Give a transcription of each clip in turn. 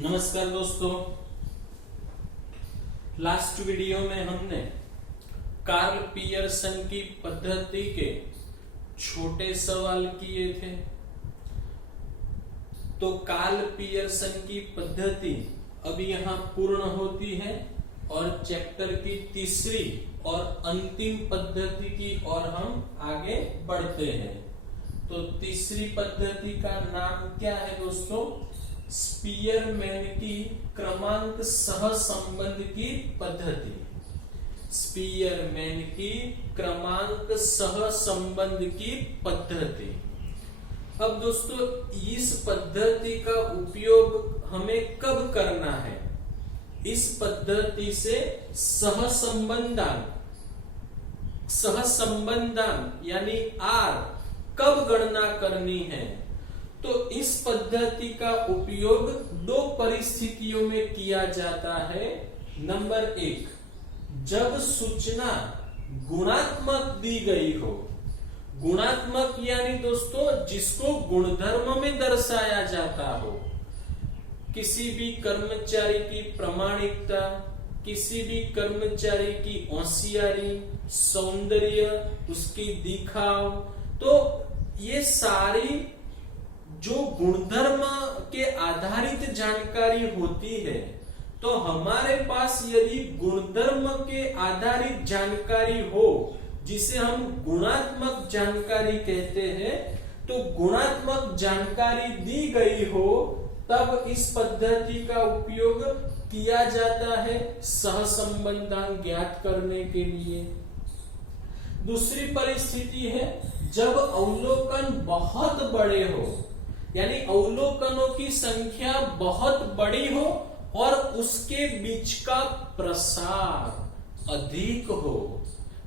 नमस्कार दोस्तों, last video में हमने कार्ल पियर्सन की पद्धति के छोटे सवाल किए थे। तो कार्ल पियर्सन की पद्धति अब यहाँ पूर्ण होती है और चैप्टर की तीसरी और अंतिम पद्धति की ओर हम आगे बढ़ते हैं। तो तीसरी पद्धति का नाम क्या है दोस्तों? स्पीयरमैन की क्रमांक सहसंबंध की पद्धति। स्पीयरमैन की क्रमांक सहसंबंध की पद्धति। अब दोस्तों, इस पद्धति का उपयोग हमें कब करना है? इस पद्धति से सहसंबंधांक यानी आर कब गणना करनी है? तो इस पद्धति का उपयोग दो परिस्थितियों में किया जाता है। नंबर 1, जब सूचना गुणात्मक दी गई हो। गुणात्मक यानी दोस्तों जिसको गुणधर्म में दर्शाया जाता हो। किसी भी कर्मचारी की प्रामाणिकता, किसी भी कर्मचारी की होशियारी, सौंदर्य, उसकी दिखाव, तो ये सारी जो गुणधर्म के आधारित जानकारी होती है। तो हमारे पास यदि गुणधर्म के आधारित जानकारी हो, जिसे हम गुणात्मक जानकारी कहते हैं, तो गुणात्मक जानकारी दी गई हो तब इस पद्धति का उपयोग किया जाता है सहसंबंधांक ज्ञात करने के लिए। दूसरी परिस्थिति है जब अवलोकन बहुत बड़े हो, यानी अवलोकनों की संख्या बहुत बड़ी हो और उसके बीच का प्रसार अधिक हो।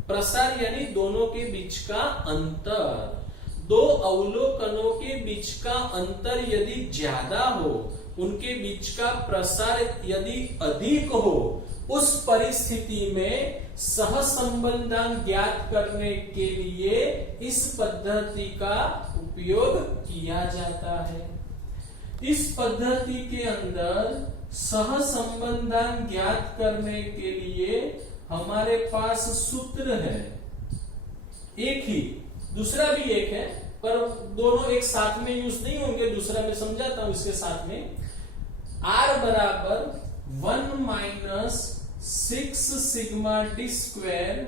प्रसार यानी दोनों के बीच का अंतर। दो अवलोकनों के बीच का अंतर यदि ज्यादा हो, उनके बीच का प्रसार यदि अधिक हो, उस परिस्थिति में सहसंबंधांक ज्ञात करने के लिए इस पद्धति का उपयोग किया जाता है। इस पद्धति के अंदर सहसंबंधांक ज्ञात करने के लिए हमारे पास सूत्र है, एक ही, दूसरा भी एक है, पर दोनों एक साथ में यूज नहीं होंगे। दूसरा मैं समझाता हूं इसके साथ में। R बराबर 1 minus 6 sigma T square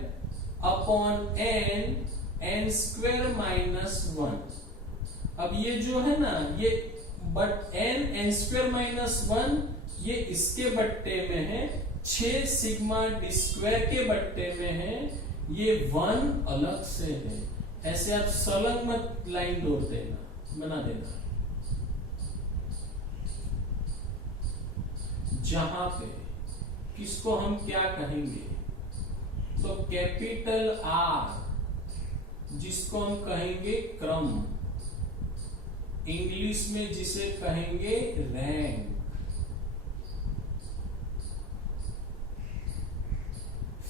upon n square minus 1। अब ये जो है ना, ये बट n स्क्वायर माइनस 1 ये इसके बट्टे में है, 6 सिग्मा डी स्क्वायर के बट्टे में है, ये 1 अलग से है। ऐसे आप संलग्न लाइन जोड़ देना, बना देना। जहां पे किसको हम क्या कहेंगे? तो कैपिटल R जिसको हम कहेंगे क्रम, इंग्लिश में जिसे कहेंगे रैंक।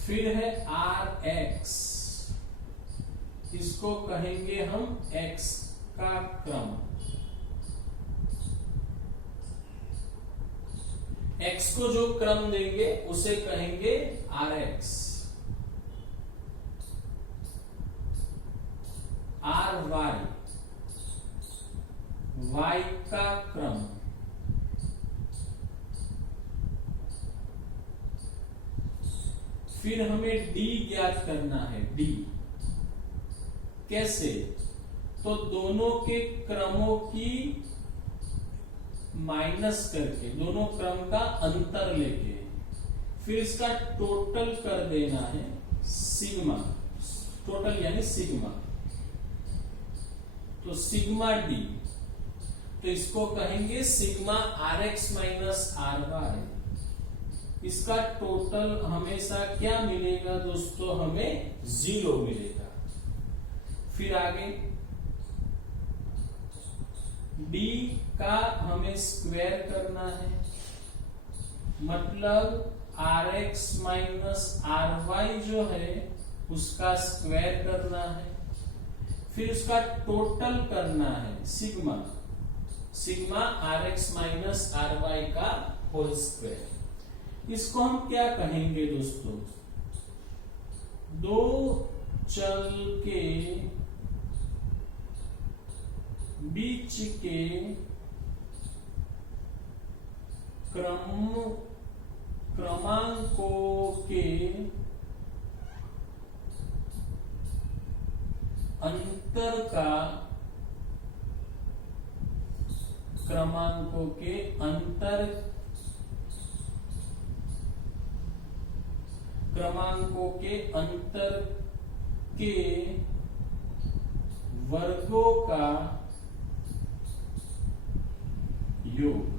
फिर है RX, इसको कहेंगे हम X का क्रम। X को जो क्रम देंगे उसे कहेंगे RX। RY, Y का क्रम। फिर हमें D ज्ञात करना है। D कैसे? तो दोनों के क्रमों की माइनस करके, दोनों क्रम का अंतर लेके, फिर इसका टोटल कर देना है सिग्मा। टोटल यानी सिग्मा, तो सिग्मा डी, तो इसको कहेंगे सिग्मा RX माइनस RY। इसका टोटल हमेशा क्या मिलेगा दोस्तों? हमें 0 मिलेगा। फिर आगे D का हमें स्क्वायर करना है, मतलब RX माइनस RY जो है उसका स्क्वायर करना है। फिर उसका टोटल करना है sigma. Sigma r x minus r y का होल स्क्वायर। इसको हम क्या कहेंगे दोस्तों? दो चल के बीच के क्रमांकों के अंतर का क्रमांकों के अंतर के वर्गों का योग।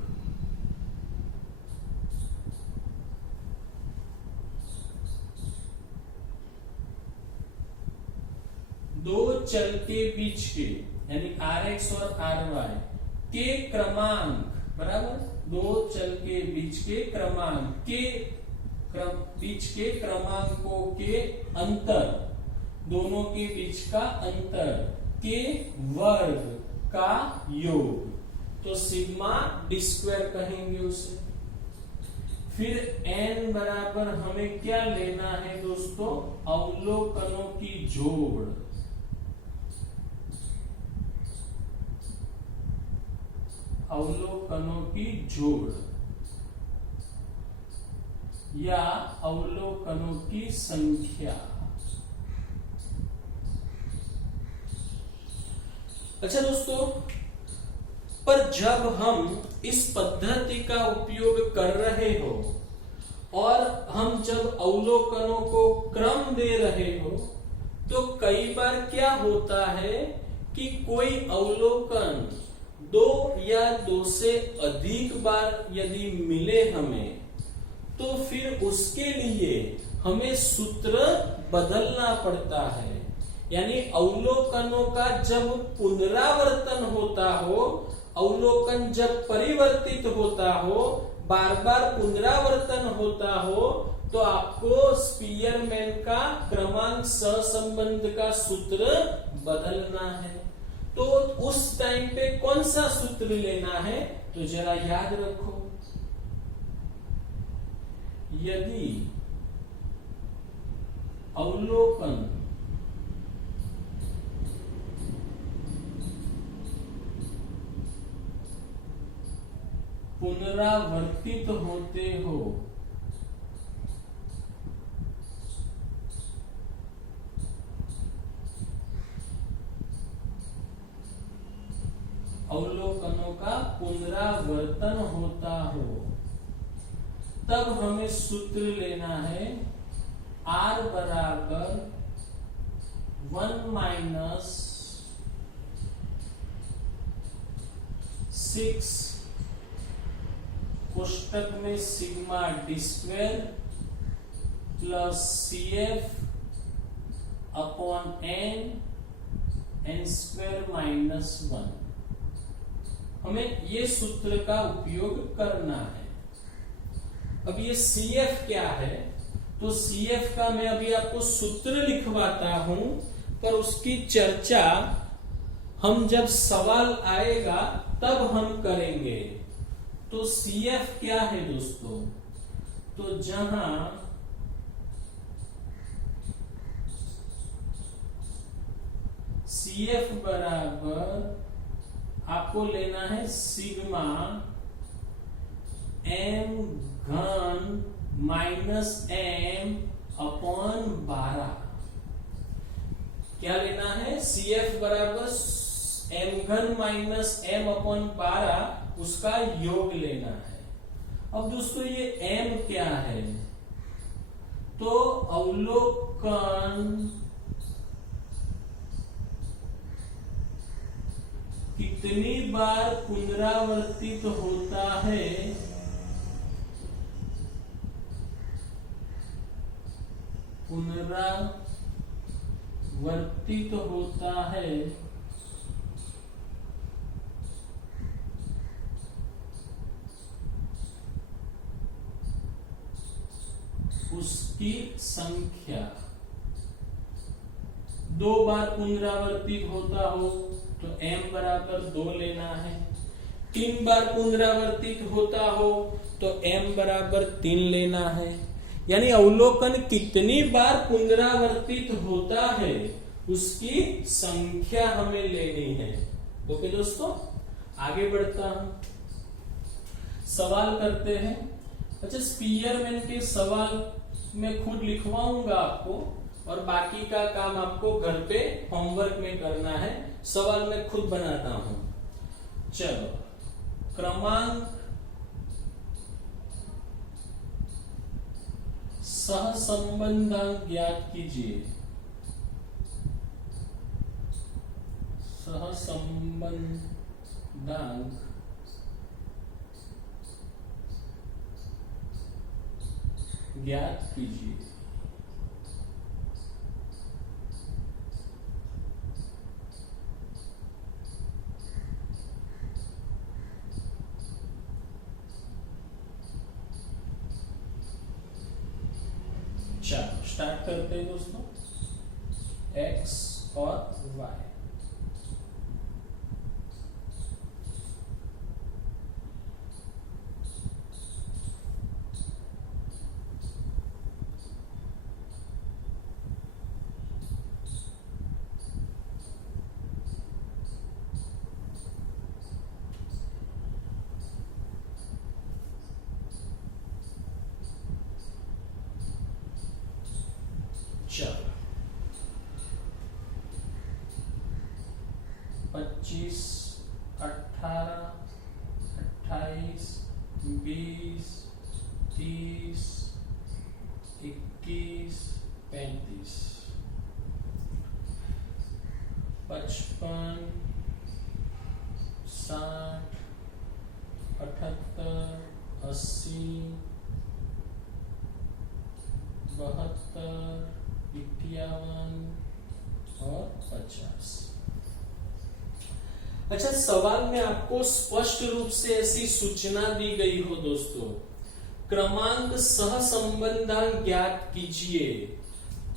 दो चल के बीच के यानी आर एक्स और आर वाई के क्रमांक बराबर, दो चल के बीच के क्रमांक के बीच के क्रमांकों के अंतर, दोनों के बीच का अंतर के वर्ग का योग, तो सिग्मा डी स्क्वायर कहेंगे उसे। फिर n बराबर हमें क्या लेना है दोस्तों? अवलोकनों की जोड़। अवलोकनों की जोड़ या अवलोकनों की संख्या। अच्छा दोस्तों, पर जब हम इस पद्धति का उपयोग कर रहे हो और हम जब अवलोकनों को क्रम दे रहे हो, तो कई बार क्या होता है कि कोई अवलोकन दो या दो से अधिक बार यदि मिले हमें, तो फिर उसके लिए हमें सूत्र बदलना पड़ता है। यानी अवलोकनों का जब पुनरावर्तन होता हो, अवलोकन जब परिवर्तित होता हो, बार बार पुनरावर्तन होता हो, तो आपको स्पीयरमैन का क्रमांक सहसंबंध का सूत्र बदलना है। तो उस टाइम पे कौन सा सूत्र लेना है? तो जरा याद रखो, यदि अवलोकन पुनरावर्तित होते हो, अवलोकनों का पुनरावर्तन होता हो, तब हमें सूत्र लेना है R बराबर 1 माइनस 6 कोष्टक में sigma D square plus CF upon n square minus 1। हमें ये सूत्र का उपयोग करना है। अब ये CF क्या है? तो CF का मैं अभी आपको सूत्र लिखवाता हूं, पर उसकी चर्चा हम जब सवाल आएगा तब हम करेंगे। तो CF क्या है दोस्तों? तो जहां CF बराबर आपको लेना है सिग्मा m घन माइनस m अपॉन 12। क्या लेना है? CF बराबर m घन माइनस m अपॉन 12, उसका योग लेना है। अब दोस्तों ये m क्या है? तो अवलोकन कितनी बार पुनरावर्तित होता है, पुनरावर्तित होता है उसकी संख्या। 2 बार पुनरावर्तित होता हो तो m बराबर 2 लेना है। 3 बार पुनरावर्तित होता हो तो m बराबर 3 लेना है। यानी अवलोकन कितनी बार पुनरावर्तित होता है उसकी संख्या हमें लेनी है। ओके दोस्तों, आगे बढ़ता हूं, सवाल करते हैं। अच्छा, स्पीयरमैन के सवाल मैं खुद लिखवाऊंगा आपको और बाकी का काम आपको घर पे होमवर्क में करना है। सवाल मैं खुद बनाता हूं। चलो, क्रमांक सहसंबंधांक ज्ञात कीजिए। सहसंबंधांक ज्ञात कीजिए। चलो स्टार्ट करते हैं दोस्तों। x और y, चलो 25, 18, 28, 20, 30, 21, 35, 55, 60, 78, 80, 72, 51 और 50। अच्छा, सवाल में आपको स्पष्ट रूप से ऐसी सूचना दी गई हो दोस्तों, क्रमांक सहसंबंधांक ज्ञात कीजिए,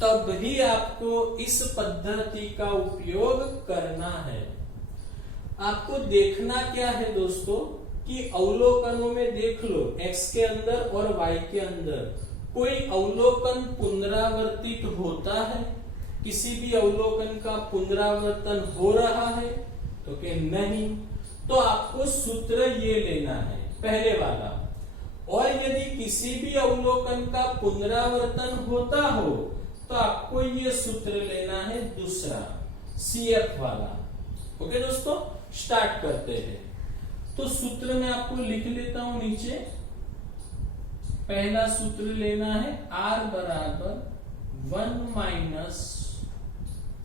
तब ही आपको इस पद्धति का उपयोग करना है। आपको देखना क्या है दोस्तों कि अवलोकनों में देख लो, x के अंदर और y के अंदर कोई अवलोकन पुनरावर्तित होता है? किसी भी अवलोकन का पुनरावर्तन हो रहा है? तो कि नहीं। तो आपको सूत्र ये लेना है, पहले वाला। और यदि किसी भी अवलोकन का पुनरावर्तन होता हो तो आपको ये सूत्र लेना है दूसरा, CF वाला। ओके दोस्तों, स्टार्ट करते हैं। तो सूत्र में आपको लिख लेता हूं नीचे। पहला सूत्र लेना है R बराबर 1 minus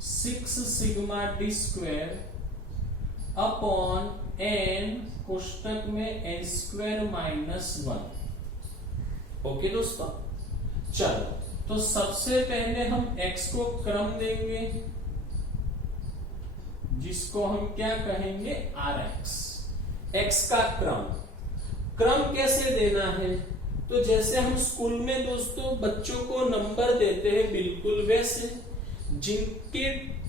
6 sigma d square upon n कोष्टक में n स्क्वायर माइनस 1। ओके दोस्तों, चलो तो सबसे पहले हम x को क्रम देंगे, जिसको हम क्या कहेंगे, Rx। x का क्रम कैसे देना है? तो जैसे हम स्कूल में दोस्तों बच्चों को नंबर देते हैं, बिल्कुल वैसे जिनके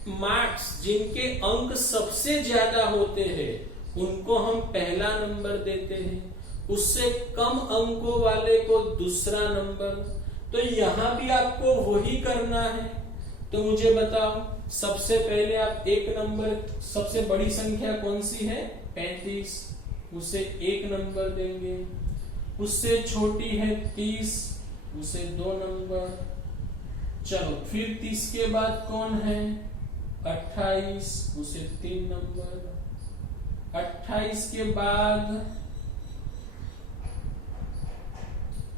मार्क्स, जिनके अंक सबसे ज्यादा होते हैं उनको हम पहला नंबर देते हैं, उससे कम अंकों वाले को दूसरा नंबर। तो यहां भी आपको वही करना है। तो मुझे बताओ, सबसे पहले आप एक नंबर, सबसे बड़ी संख्या कौन सी है, 35, उसे एक नंबर देंगे। उससे छोटी है 30, उसे 2 नंबर। चलो फिर 30 के बाद कौन है, 28, उसे 3 नंबर। 28 के बाद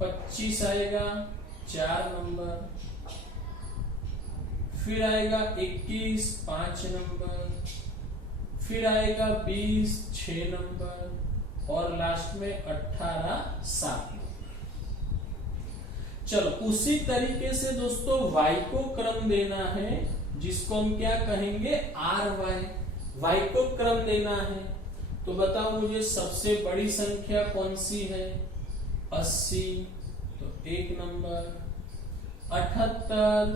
25 आएगा, 4 नंबर। फिर आएगा 21, 5 नंबर। फिर आएगा 20, 6 नंबर। और लास्ट में 18, 7 नंबर। चलो उसी तरीके से दोस्तों y को क्रम देना है, जिसको हम क्या कहेंगे, ry। y को क्रम देना है। तो बताओ मुझे सबसे बड़ी संख्या कौन सी है, 80, तो 1 नंबर। 78,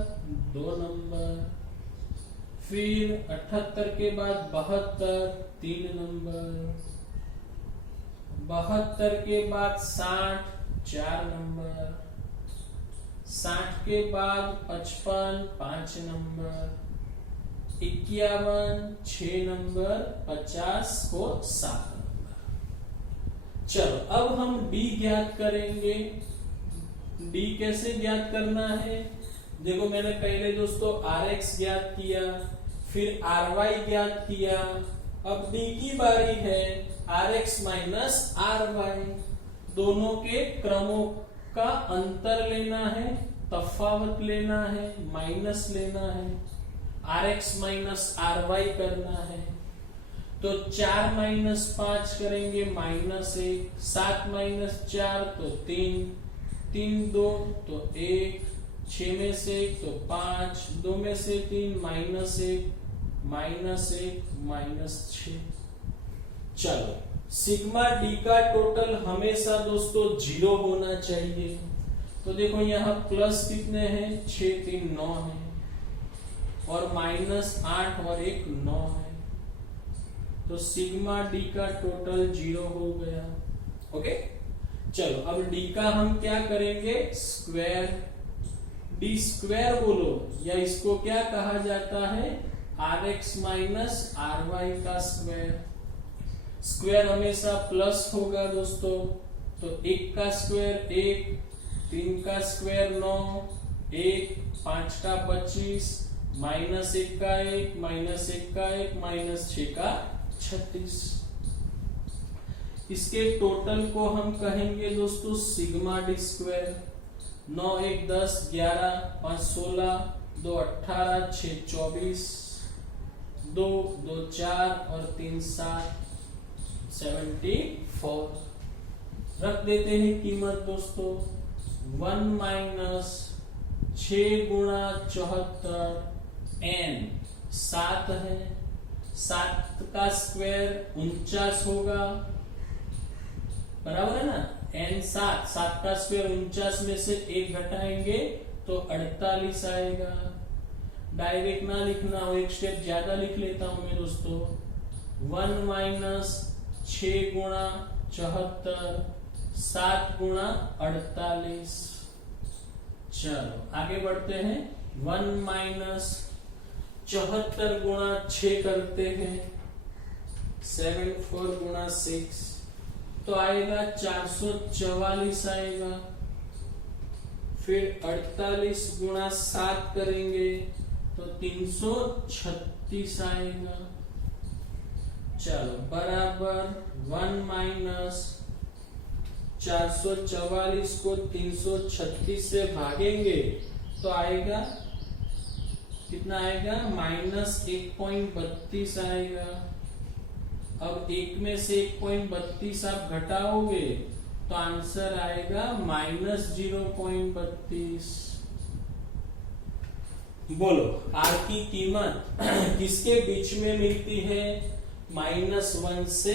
2 नंबर। फिर 78 के बाद 72, 3 नंबर। 72 के बाद 60 4 नंबर, 60 के बाद 55 5 नंबर, 51 6 नंबर, 50 को 7 नंबर। चलो अब हम डी ज्ञात करेंगे। डी कैसे ज्ञात करना है? देखो मैंने पहले दोस्तों Rx ज्ञात किया, फिर Ry ज्ञात किया, अब डी की बारी है। Rx माइनस Ry, दोनों के क्रमों का अंतर लेना है, तफावत लेना है, माइनस लेना है, Rx माइनस Ry करना है। तो 4 माइनस 5 करेंगे -1, 7 माइनस 4 तो 3, 3 2 तो 1, 6 में से 1 तो 5, 2 में से 3 -1 -6। चलो सिग्मा डी का टोटल हमेशा दोस्तों 0 होना चाहिए। तो देखो यहाँ प्लस कितने हैं, 6 3 9 है, और -8 और 1 9 है। तो सिग्मा डी का टोटल 0 हो गया। ओके, चलो अब डी का हम क्या करेंगे, स्क्वायर। डी स्क्वायर बोलो, या इसको क्या कहा जाता है, Rx माइनस Ry का स्क्वायर। स्क्वायर हमेशा प्लस होगा दोस्तों। तो 1 का स्क्वायर 1, 3 का स्क्वायर 9, 1 5 का 25, -1 का 1, -1 का 1, -6 का 36। इसके टोटल को हम कहेंगे दोस्तों सिग्मा डी स्क्वायर। 9 1 10 11 5 16 2 18 6 24 2 2 4 और 3 7 74। रख देते हैं कीमत दोस्तों। 1 माइनस 6 गुणा 74 n 7 है। 7 का स्क्वायर 49 होगा, बराबर है ना। n 7, 7 का स्क्वायर 49 में से 1 घटाएंगे तो 48 आएगा। डायरेक्ट ना लिखना हो, एक स्टेप ज्यादा लिख लेता हूं मैं दोस्तों। 1 माइनस 6 गुणा 74 7 गुणा 48। चलो आगे बढ़ते हैं। 1 माइनस 74 गुणा 6 करते हैं, 74 गुणा 6 तो आएगा 444 आएगा। फिर 48 गुणा 7 करेंगे तो 336 आएगा। चलो बराबर 1 माइनस 444 को 336 से भागेंगे तो आएगा कितना आएगा, -1.32 आएगा। अब 1 में से 1.32 आप घटाओगे तो आंसर आएगा -0.32। बोलो आर की कीमत किसके बीच में मिलती है, -1 से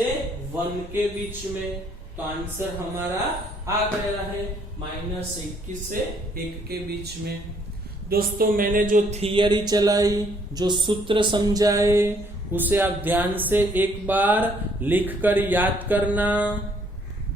1 के बीच में। तो आंसर हमारा आ गया है -21 से 1 के बीच में। दोस्तों मैंने जो थियरी चलाई, जो सूत्र समझाए, उसे आप ध्यान से एक बार लिखकर याद करना।